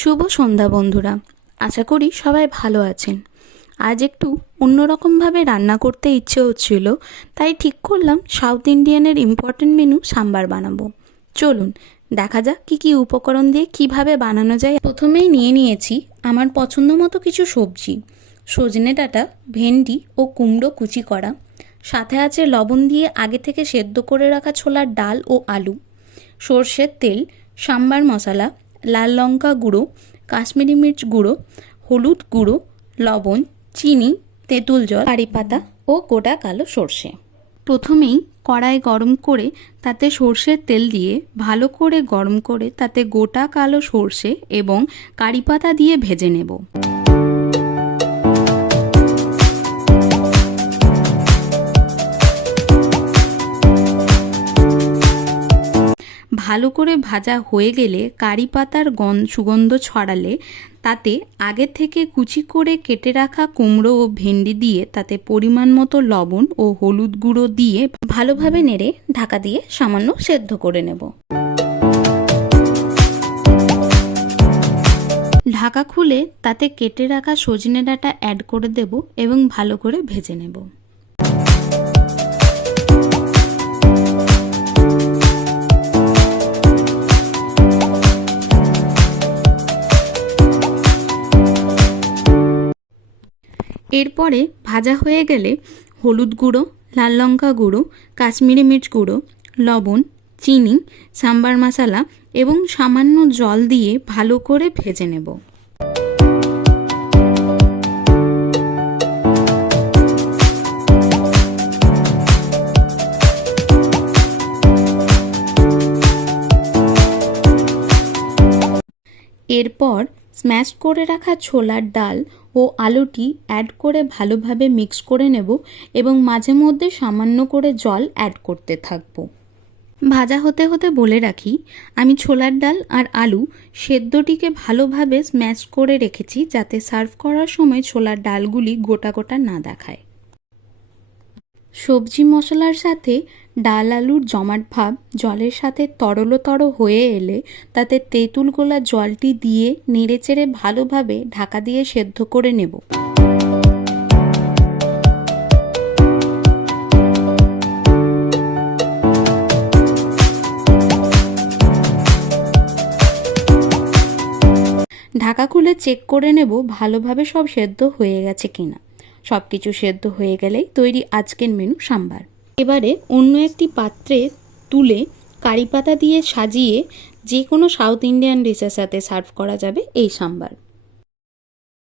শুভ সন্ধ্যা বন্ধুরা, আশা করি সবাই ভালো আছেন। আজ একটু অন্যরকমভাবে রান্না করতে ইচ্ছে হচ্ছিল, তাই ঠিক করলাম সাউথ ইন্ডিয়ানের ইম্পর্টেন্ট মেনু সাম্বার বানাবো। চলুন দেখা যাক কী কী উপকরণ দিয়ে কিভাবে বানানো যায়। প্রথমেই নিয়ে নিয়েছি আমার পছন্দ মতো কিছু সবজি, সজনে ডাঁটা, ভেন্ডি ও কুমড়ো কুচি করা। সাথে আছে লবণ দিয়ে আগে থেকে সেদ্ধ করে রাখা ছোলার ডাল ও আলু, সর্ষের তেল, সাম্বার মশলা, লাল লঙ্কা গুঁড়ো, কাশ্মীরি মির্চ গুঁড়ো, হলুদ গুঁড়ো, লবণ, চিনি, তেঁতুল জল, কারি পাতা ও গোটা কালো সর্ষে। প্রথমেই কড়াই গরম করে তাতে সর্ষের তেল দিয়ে ভালো করে গরম করে তাতে গোটা কালো সর্ষে এবং কারি পাতা দিয়ে ভেজে নেব। ভালো করে ভাজা হয়ে গেলে কারি পাতার সুগন্ধ ছড়ালে তাতে আগে থেকে কুচি করে কেটে রাখা কুমড়ো ও ভেন্ডি দিয়ে তাতে পরিমাণ মতো লবণ ও হলুদ গুঁড়ো দিয়ে ভালোভাবে নেড়ে ঢাকা দিয়ে সামান্য সেদ্ধ করে নেব। ঢাকা খুলে তাতে কেটে রাখা সজনে ডাঁটা অ্যাড করে দেব এবং ভালো করে ভেজে নেব। এরপরে ভাজা হয়ে গেলে হলুদ গুঁড়ো, লাল লঙ্কা গুঁড়ো, কাশ্মীরি মির্চ গুঁড়ো, লবণ, চিনি, সাম্বার মশলা এবং সামান্য জল দিয়ে ভালো করে ভেজে নেব। এরপর স্ম্যাশ করে রাখা ছোলার ডাল ও আলুটি অ্যাড করে ভালোভাবে মিক্স করে নেব এবং মাঝে মধ্যে সামান্য করে জল অ্যাড করতে থাকব। ভাজা হতে হতে বলে রাখি, আমি ছোলার ডাল আর আলু সেদ্ধটিকে ভালোভাবে স্ম্যাশ করে রেখেছি যাতে সার্ভ করার সময় ছোলার ডালগুলি গোটা গোটা না দেখায়। সবজি মশলার সাথে ডাল আলুর জমাট ভাব জলের সাথে তরলতর হয়ে এলে তাতে তেঁতুল গোলা জলটি দিয়ে নেড়েচেড়ে ভালোভাবে ঢাকা দিয়ে সেদ্ধ করে নেব। ঢাকা খুলে চেক করে নেব ভালোভাবে সব সেদ্ধ হয়ে গেছে কিনা। সব কিছু সেদ্ধ হয়ে গেলেই তৈরি আজকের মেনু সাম্বার। এবারে অন্য একটি পাত্রে তুলে কারি পাতা দিয়ে সাজিয়ে যে কোনো সাউথ ইন্ডিয়ান ডিশের সাথে সার্ভ করা যাবে এই সাম্বার।